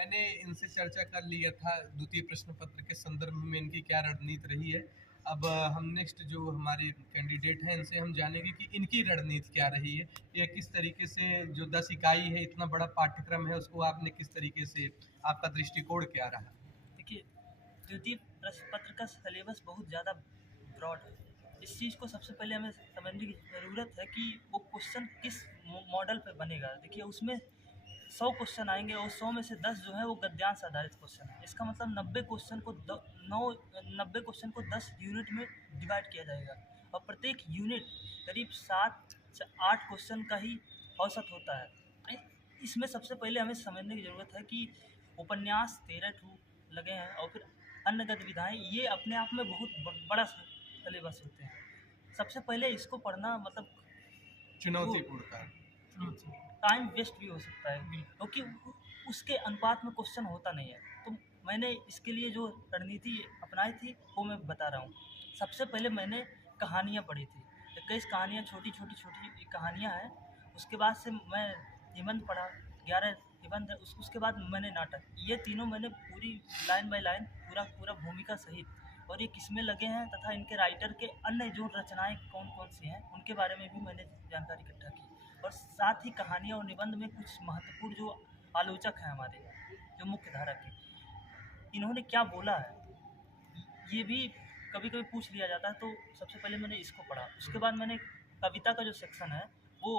मैंने इनसे चर्चा कर लिया था द्वितीय प्रश्न पत्र के संदर्भ में इनकी क्या रणनीति रही है। अब हम नेक्स्ट जो हमारे कैंडिडेट हैं इनसे हम जानेंगे कि इनकी रणनीति क्या रही है। या किस तरीके से जो 10 इकाई है, इतना बड़ा पाठ्यक्रम है, उसको आपने किस तरीके से, आपका दृष्टिकोण क्या रहा? देखिए, द्वितीय प्रश्न पत्र का सिलेबस बहुत ज़्यादा ब्रॉड है। इस चीज़ को सबसे पहले हमें समझने की ज़रूरत है कि वो क्वेश्चन किस मॉडल पे बनेगा। देखिए, उसमें 100 क्वेश्चन आएंगे और 100 में से 10 जो है वो गद्यांश आधारित क्वेश्चन है। इसका मतलब 90 क्वेश्चन को 90 क्वेश्चन को 10 यूनिट में डिवाइड किया जाएगा और प्रत्येक यूनिट करीब 7 से 8 क्वेश्चन का ही औसत होता है। इसमें सबसे पहले हमें समझने की ज़रूरत है कि उपन्यास 13 लगे हैं और फिर अन्य गतिविधियाँ, ये अपने आप में बहुत बड़ा सिलेबस होते हैं। सबसे पहले इसको पढ़ना मतलब चुनौतीपूर्ण कार्य। टाइम वेस्ट भी हो सकता है क्योंकि उसके अनुपात में क्वेश्चन होता नहीं है। तो मैंने इसके लिए जो रणनीति अपनाई थी वो मैं बता रहा हूँ। सबसे पहले मैंने कहानियाँ पढ़ी थी, 21 कहानियाँ, छोटी कहानियाँ हैं। उसके बाद से मैं निबंध पढ़ा, 11 निबंध है। उसके बाद मैंने नाटक, ये तीनों मैंने पूरी लाइन बाय लाइन पूरा भूमिका सहित, और ये किसमें लगे हैं तथा इनके राइटर के अन्य जो रचनाएं कौन कौन सी हैं उनके बारे में भी मैंने जानकारी इकट्ठा की। और साथ ही कहानियाँ और निबंध में कुछ महत्वपूर्ण जो आलोचक हैं हमारे, जो मुख्य धारा के, इन्होंने क्या बोला है ये भी कभी कभी पूछ लिया जाता है। तो सबसे पहले मैंने इसको पढ़ा। उसके बाद मैंने कविता का जो सेक्शन है वो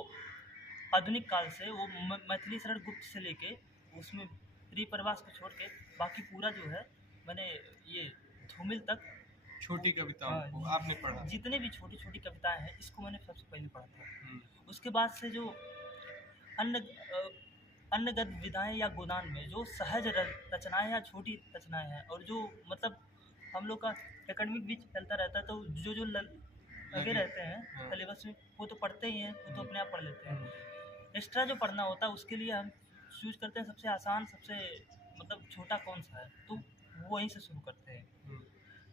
आधुनिक काल से, वो मैथिली शरण गुप्त से लेके उसमें परिप्रवास को छोड़ के बाकी पूरा जो है मैंने ये धूमिल तक छोटी कविताओं को आपने पढ़ा? जितने भी छोटी छोटी कविताएं हैं इसको मैंने सबसे पहले पढ़ा था। उसके बाद से जो अन्य गद्य या गोदान में जो सहज रचनाएं या छोटी रचनाएं हैं, और जो मतलब हम लोग का एकेडमिक बीच चलता रहता है, तो जो लगे रहते हैं सिलेबस में वो तो पढ़ते ही हैं, वो तो अपने आप पढ़ लेते हैं। एक्स्ट्रा जो पढ़ना होता है उसके लिए हम चूज करते हैं सबसे आसान, सबसे मतलब छोटा कौन सा है, तो वहीं से शुरू करते हैं।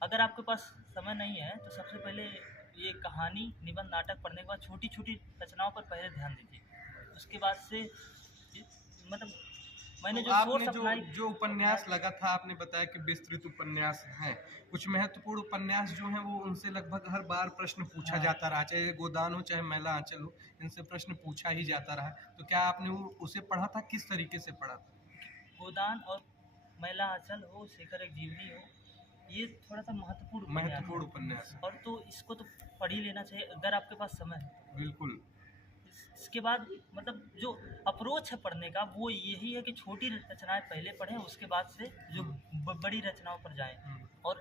अगर आपके पास समय नहीं है तो सबसे पहले ये कहानी, निबंध, नाटक पढ़ने के बाद छोटी छोटी रचनाओं पर पहले ध्यान दीजिए। उसके बाद से मतलब मैंने तो जो आपने जो उपन्यास लगा था, आपने बताया कि विस्तृत उपन्यास हैं, कुछ महत्वपूर्ण उपन्यास जो हैं वो उनसे लगभग हर बार प्रश्न पूछा जाता रहा, चाहे गोदान हो चाहे मैला आंचल हो, इनसे प्रश्न पूछा ही जाता रहा। तो क्या आपने उसे पढ़ा था, किस तरीके से पढ़ा था? गोदान और मैला आंचल हो, शेखर एक जीवनी हो, ये थोड़ा सा महत्वपूर्ण उपन्यास है। और तो इसको तो पढ़ ही लेना चाहिए अगर आपके पास समय है। बिल्कुल। इसके बाद मतलब जो अप्रोच है पढ़ने का वो यही है कि छोटी रचनाएं पहले पढ़ें, उसके बाद से जो बड़ी रचनाओं पर जाएं। और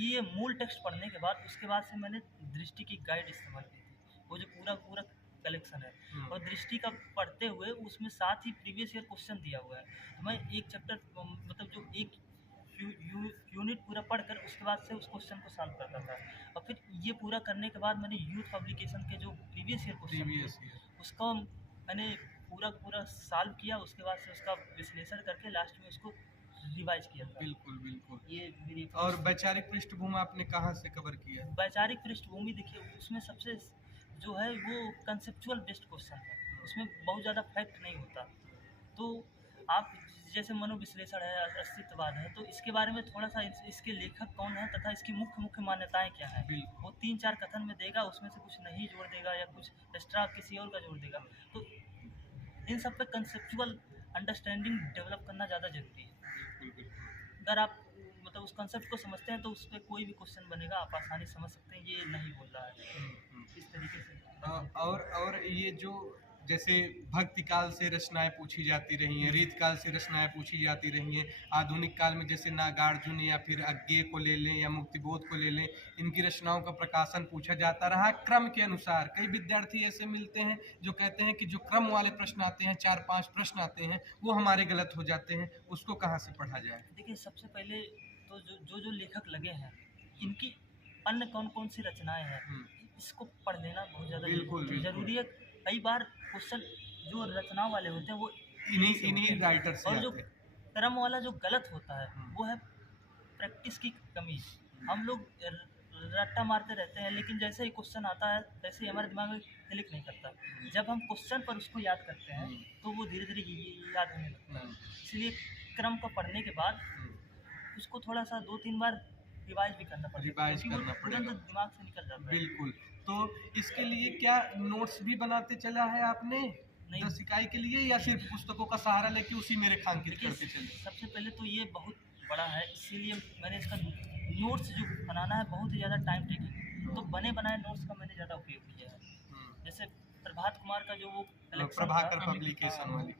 ये मूल टेक्स्ट पढ़ने के बाद उसके बाद से मैंने दृष्टि की गाइड इस्तेमाल की थी, वो जो पूरा कलेक्शन है। और दृष्टि का पढ़ते हुए उसमें साथ ही प्रीवियस ईयर क्वेश्चन दिया हुआ है, तो मैं एक चैप्टर मतलब जो एक यूनिट पूरा पढ़कर उसके बाद से उस क्वेश्चन को सॉल्व करता था। और फिर ये पूरा करने के बाद मैंने यूथ पब्लिकेशन के जो प्रीवियस ईयर क्वेश्चन उसका मैंने पूरा सॉल्व किया। उसके बाद से उसका विश्लेषण करके लास्ट में उसको रिवाइज किया था। बिल्कुल। ये मेरी। और वैचारिक पृष्ठभूमि आपने कहाँ से कवर किया? वैचारिक पृष्ठभूमि देखिए, उसमें सबसे जो है वो कंसेप्चुअल बेस्ड क्वेश्चन है, उसमें बहुत ज़्यादा फैक्ट नहीं होता। तो आप जैसे मनोविश्लेषण है, अस्तित्ववाद है, तो इसके बारे में थोड़ा सा इसके लेखक कौन है तथा इसकी मुख्य मान्यताएं क्या हैं, वो 3-4 कथन में देगा, उसमें से कुछ नहीं जोड़ देगा या कुछ एक्स्ट्रा किसी और का जोड़ देगा। तो इन सब पे कंसेप्चुअल अंडरस्टैंडिंग डेवलप करना ज़्यादा जरूरी है। अगर आप मतलब उस कंसेप्ट को समझते हैं तो उस पर कोई भी क्वेश्चन बनेगा आप आसानी समझ सकते हैं ये नहीं बोल रहा है, इस तरीके से। और ये जो जैसे भक्ति काल से रचनाएं पूछी जाती रही हैं, रीत काल से रचनाएं पूछी जाती रही हैं, आधुनिक काल में जैसे नागार्जुन या फिर अज्ञेय को ले लें या मुक्तिबोध को ले लें, इनकी रचनाओं का प्रकाशन पूछा जाता रहा क्रम के अनुसार। कई विद्यार्थी ऐसे मिलते हैं जो कहते हैं कि जो क्रम वाले प्रश्न आते हैं, 4-5 प्रश्न आते हैं, वो हमारे गलत हो जाते हैं, उसको कहाँ से पढ़ा जाए? देखिए, सबसे पहले तो जो लेखक लगे हैं इनकी अन्य कौन कौन सी रचनाएं हैं इसको पढ़ लेना बहुत ज़्यादा जरूरी है। कई बार क्वेश्चन जो रचनाओं वाले होते हैं वो इन्हीं राइटर से, और जो क्रम वाला जो गलत होता है वो है प्रैक्टिस की कमी। हम लोग रट्टा मारते रहते हैं, लेकिन जैसे ही क्वेश्चन आता है वैसे ही हमारे दिमाग में क्लिक नहीं करता। जब हम क्वेश्चन पर उसको याद करते हैं तो वो धीरे धीरे याद होने लगता है। इसलिए क्रम को पढ़ने के बाद उसको थोड़ा सा 2-3 बार रिवाइज भी करना पड़ेगा, रिवाइज क्योंकि वो करना तुरंत पड़ेगा। दिमाग से निकल जाता है। बिल्कुल। तो इसके लिए क्या नोट्स भी बनाते चला है आपने नहीं। 10 इकाई के लिए, या सिर्फ पुस्तकों का सहारा लेके उसी में रेखांकित देखिए, करते चले? सबसे पहले तो ये बहुत बड़ा है, इसीलिए मैंने इसका नोट्स जो बनाना है बहुत ही ज़्यादा टाइम टेकिंग, तो बने बनाए नोट्स का मैंने ज़्यादा उपयोग किया है। जैसे प्रभात कुमार का जो वो collection प्रभाकर था, पब्लिकेशन हाँ, वाली,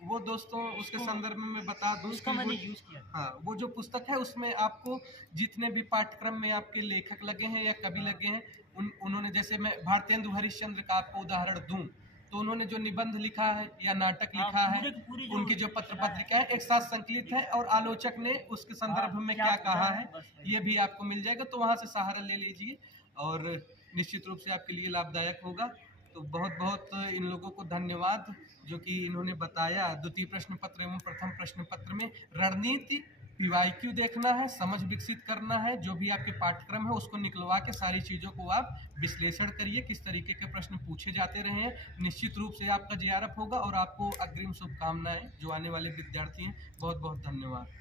वो दोस्तों उसके संदर्भ में मैं बता दूं उसका कि मैंने वो, यूज़ किया। हाँ, वो जो पुस्तक है उसमें आपको जितने भी पाठ्यक्रम में आपके लेखक लगे हैं या कवि लगे हैं, उन्होंने, जैसे मैं भारतेंदु हरिश्चंद्र का आपको उदाहरण दूं, तो उन्होंने जो निबंध लिखा है या नाटक लिखा है, उनकी जो पत्र पत्रिका है एक साथ संकलित है, और आलोचक ने उसके संदर्भ में क्या कहा है ये भी आपको मिल जाएगा। तो वहाँ से सहारा ले लीजिए और निश्चित रूप से आपके लिए लाभदायक होगा। तो बहुत बहुत इन लोगों को धन्यवाद जो कि इन्होंने बताया। द्वितीय प्रश्न पत्र एवं प्रथम प्रश्न पत्र में रणनीति, PYQ देखना है, समझ विकसित करना है, जो भी आपके पाठ्यक्रम है उसको निकलवा के सारी चीज़ों को आप विश्लेषण करिए, किस तरीके के प्रश्न पूछे जाते रहे हैं। निश्चित रूप से आपका JRF होगा और आपको अग्रिम शुभकामनाएं जो आने वाले विद्यार्थी हैं। बहुत बहुत धन्यवाद।